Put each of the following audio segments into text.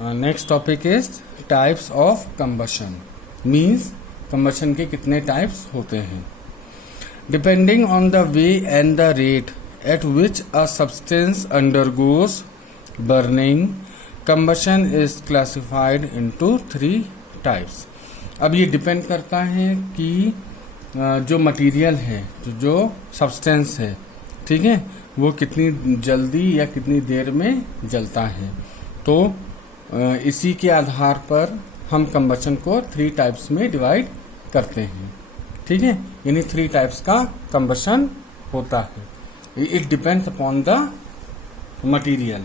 Next topic is types of combustion, means combustion के कितने types होते हैं। Depending on the way and the rate at which a substance undergoes burning, combustion is classified into 3 types. अब ये depend करता है कि जो मटेरियल है, जो सब्सटेंस है, ठीक है, वो कितनी जल्दी या कितनी देर में जलता है। तो इसी के आधार पर हम कंबशन को 3 टाइप्स में डिवाइड करते हैं, ठीक है। यानी 3 टाइप्स का कंबशन होता है। It depends upon the material,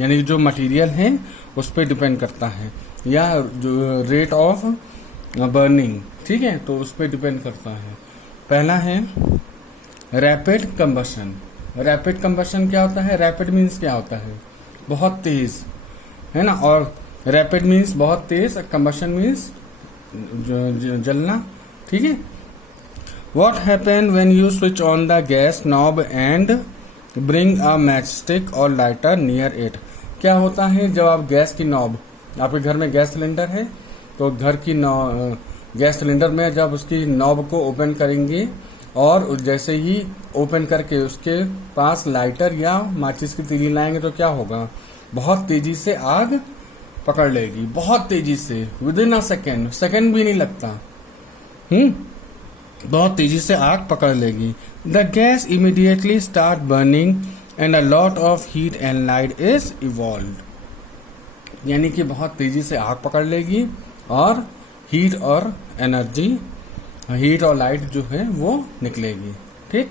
यानी जो मटेरियल है उस पर डिपेंड करता है, या जो रेट ऑफ बर्निंग, ठीक है, तो उस पर डिपेंड करता है। पहला है रैपिड कंबशन। रैपिड कंबशन क्या होता है? रैपिड मीन्स क्या होता है? बहुत तेज, है ना। और रैपिड मीन्स बहुत तेज, कंबशन मीन्स जलना, ठीक है। What happen when you switch on the gas knob and bring a matchstick or lighter near it? क्या होता है जब आप गैस की नॉब, आपके घर में गैस सिलेंडर है, तो घर की गैस सिलेंडर में जब उसकी नॉब को ओपन करेंगे और जैसे ही ओपन करके उसके पास लाइटर या माचिस की तीली लाएंगे तो क्या होगा? बहुत तेजी से आग पकड़ लेगी, बहुत तेजी से, विद इन अ सेकेंड भी नहीं लगता, बहुत तेजी से आग पकड़ लेगी। The gas immediately start burning and a lot of heat and light is evolved. यानी कि बहुत तेजी से आग पकड़ लेगी और हीट और एनर्जी, हीट और लाइट जो है वो निकलेगी, ठीक।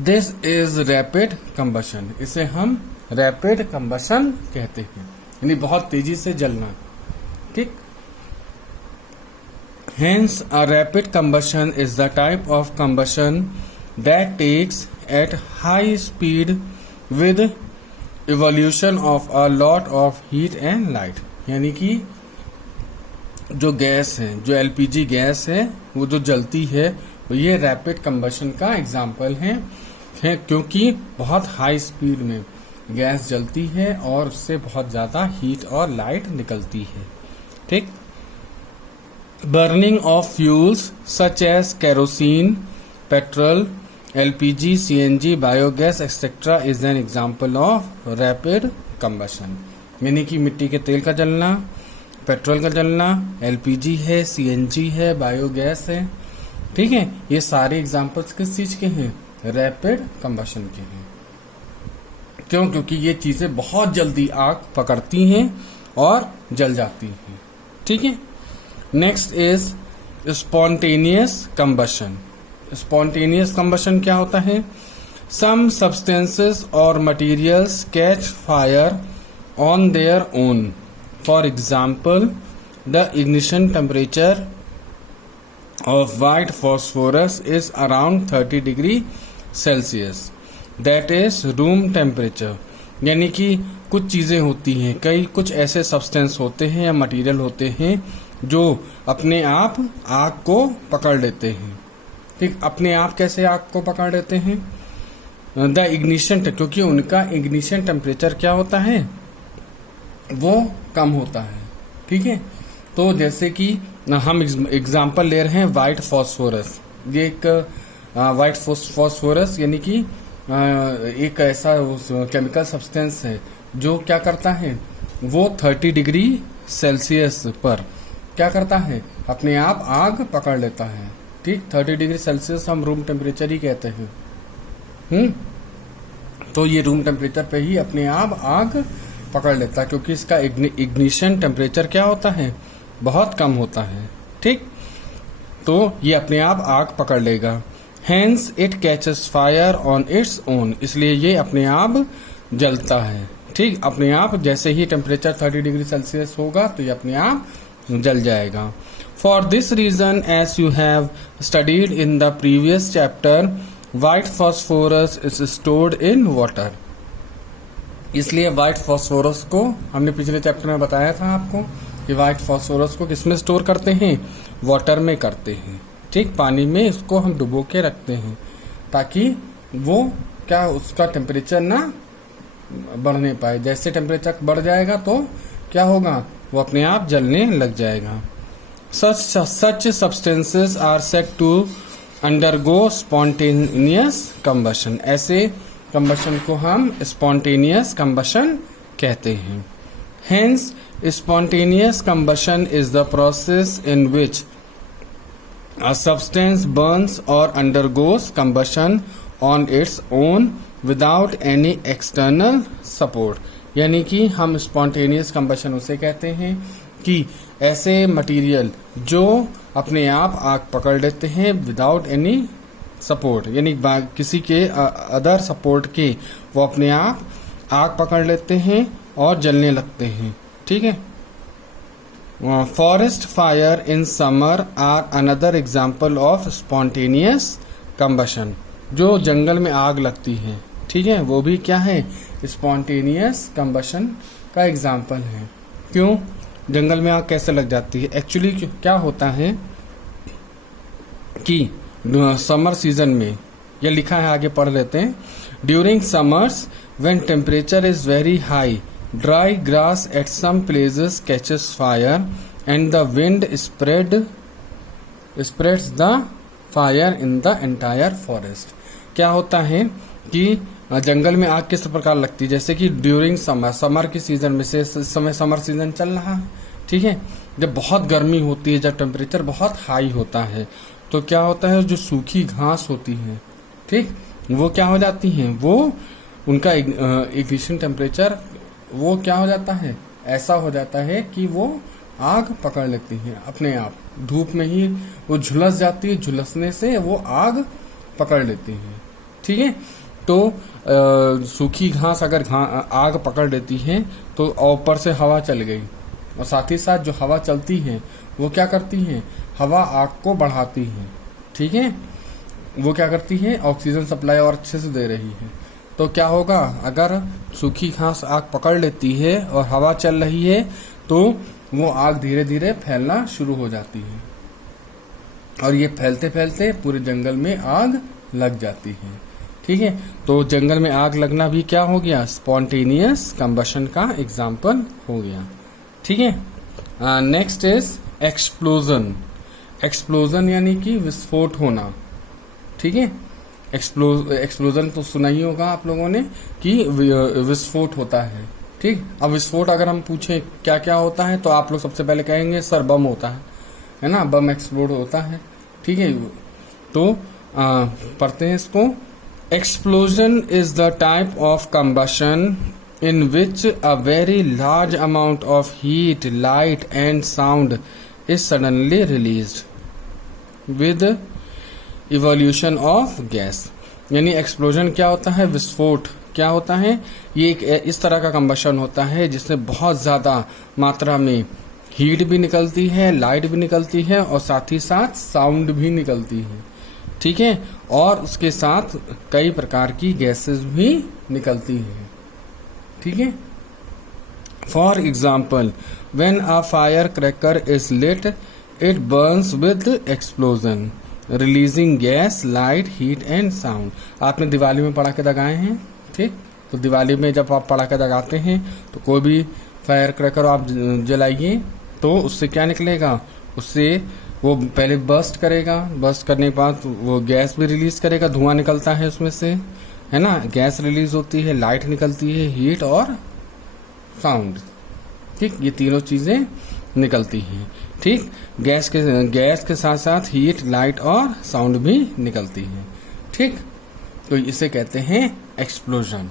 This is rapid combustion. इसे हम रैपिड कंबशन कहते हैं, यानी बहुत तेजी से जलना, ठीक। Hence, a rapid combustion is the type of combustion that takes at high speed with evolution of a lot of heat and light. यानी कि जो गैस है, जो एलपीजी गैस है, वो जो जलती है, वो ये रैपिड कंबशन का एग्जाम्पल है, क्योंकि बहुत हाई स्पीड में गैस जलती है और उससे बहुत ज्यादा हीट और लाइट निकलती है, ठीक। Burning of fuels such as kerosene, petrol, LPG, CNG, biogas, etc. is an example of rapid combustion. यानी कि मिट्टी के तेल का जलना, पेट्रोल का जलना, LPG है, CNG है, बायोगैस है, ठीक है। ये सारे एग्जाम्पल्स किस चीज के हैं? रैपिड कंबशन के हैं। क्यों? क्योंकि ये चीजें बहुत जल्दी आग पकड़ती हैं और जल जाती हैं, ठीक है। Next is spontaneous combustion. Spontaneous combustion क्या होता है? सम सब्सटेंसेस और materials catch fire on their own. For example, the ignition temperature of white phosphorus is around 30 degree Celsius, that is room temperature. यानी कि कुछ चीजें होती हैं, कुछ ऐसे सब्सटेंस होते हैं या मटेरियल होते हैं जो अपने आप आग को पकड़ लेते हैं, ठीक। अपने आप कैसे आग को पकड़ लेते हैं? द इग्निशन, क्योंकि उनका इग्निशन टेम्परेचर क्या होता है? वो कम होता है, ठीक है। तो जैसे कि हम एग्जांपल ले रहे हैं व्हाइट फॉस्फोरस। ये एक व्हाइट फॉस्फोरस यानी कि एक ऐसा केमिकल सब्सटेंस है जो क्या करता है? वो 30 डिग्री सेल्सियस पर क्या करता है? अपने आप आग पकड़ लेता है, ठीक। 30 डिग्री सेल्सियस हम रूम टेम्परेचर ही कहते हैं, तो ये रूम टेम्परेचर पे ही अपने आप आग पकड़ लेता है, क्योंकि इसका इग्निशन टेम्परेचर क्या होता है? बहुत कम होता है, ठीक। तो ये अपने आप आग पकड़ लेगा। Hence it catches fire on its own. इसलिए ये अपने आप जलता है, ठीक। अपने आप जैसे ही टेम्परेचर 30 डिग्री सेल्सियस होगा तो ये अपने आप जल जाएगा। For this reason, as you have studied in the previous chapter, white phosphorus is stored in water. इसलिए व्हाइट फॉस्फोरस को हमने पिछले चैप्टर में बताया था आपको कि व्हाइट फॉस्फोरस को किसमें स्टोर करते हैं? वाटर में करते हैं, ठीक। पानी में इसको हम डुबो के रखते हैं ताकि वो क्या उसका टेम्परेचर ना बढ़ने पाए। जैसे टेम्परेचर बढ़ जाएगा तो क्या होगा, वो अपने आप जलने लग जाएगा। Such substances are said to undergo spontaneous combustion. ऐसे कंबशन को हम स्पॉन्टेनियस कंबशन कहते हैं। Hence spontaneous combustion is the process in which a substance burns or undergoes combustion on its own without any external support। यानी कि हम spontaneous combustion उसे कहते हैं कि ऐसे मटेरियल जो अपने आप आग पकड़ लेते हैं विदाउट एनी सपोर्ट, यानी किसी के अदर सपोर्ट के वो अपने आप आग पकड़ लेते हैं और जलने लगते हैं। ठीक है। Forest fire in summer are another example of spontaneous combustion. जो जंगल में आग लगती है, ठीक है, वो भी क्या है, स्पॉन्टेनियस कंबशन का एग्जाम्पल है। क्यों, जंगल में आग कैसे लग जाती है? एक्चुअली क्या होता है कि समर सीजन में, ये लिखा है, आगे पढ़ लेते हैं। During summers when temperature is very high, dry grass at some places catches fire and the wind spreads the fire in the entire forest। क्या होता है कि जंगल में आग किस प्रकार लगती है? जैसे कि ड्यूरिंग समर के सीजन में से, इस समय समर सीजन चल रहा है, ठीक है, जब बहुत गर्मी होती है, जब टेम्परेचर बहुत हाई होता है, तो क्या होता है, जो सूखी घास होती है, ठीक, वो क्या हो जाती हैं, वो उनका इग्निशन टेम्परेचर वो क्या हो जाता है, ऐसा हो जाता है कि वो आग पकड़ लेती है अपने आप, धूप में ही वो झुलस जाती है, झुलसने से वो आग पकड़ लेती है। ठीक है। तो सूखी घास अगर आग पकड़ लेती है तो ऊपर से हवा चल गई, और साथ ही साथ जो हवा चलती है वो क्या करती है, हवा आग को बढ़ाती है। ठीक है, वो क्या करती है, ऑक्सीजन सप्लाई और अच्छे से दे रही है। तो क्या होगा, अगर सूखी घास आग पकड़ लेती है और हवा चल रही है तो वो आग धीरे धीरे फैलना शुरू हो जाती है, और ये फैलते फैलते पूरे जंगल में आग लग जाती है। ठीक है, तो जंगल में आग लगना भी क्या हो गया, स्पॉन्टेनियस कंबशन का एग्जाम्पल हो गया। ठीक है। Next is explosion. एक्सप्लोजन यानी कि विस्फोट होना। ठीक है, एक्सप्लोजन तो सुना ही होगा आप लोगों ने कि विस्फोट होता है। ठीक, अब विस्फोट अगर हम पूछें क्या क्या होता है तो आप लोग सबसे पहले कहेंगे सर बम होता है ना, बम एक्सप्लोड होता है। ठीक है, तो पढ़ते हैं इसको। Explosion is the type of combustion in which a very large amount of heat, light and sound is suddenly released with evolution of gas। यानी एक्सप्लोजन क्या होता है, विस्फोट क्या होता है, ये एक इस तरह का कंबशन होता है जिसमें बहुत ज़्यादा मात्रा में हीट भी निकलती है, लाइट भी निकलती है और साथ ही साथ साउंड भी निकलती है। ठीक है, और उसके साथ कई प्रकार की गैसेस भी निकलती हैं। ठीक है, for example when a fire cracker is lit it burns with explosion releasing gas, light, heat and sound. आपने दिवाली में पटाखे दगाए हैं, ठीक, तो दिवाली में जब आप पटाखे दगाते हैं तो कोई भी फायर क्रैकर आप जलाइए तो उससे क्या निकलेगा, उससे वो पहले बर्स्ट करेगा, बर्स्ट करने के बाद वो गैस भी रिलीज करेगा, धुआं निकलता है उसमें से, है ना, गैस रिलीज होती है, लाइट निकलती है, हीट और साउंड। ठीक, ये तीनों चीजें निकलती हैं। ठीक, गैस के साथ साथ हीट, लाइट और साउंड भी निकलती है। ठीक, तो इसे कहते हैं एक्सप्लोजन।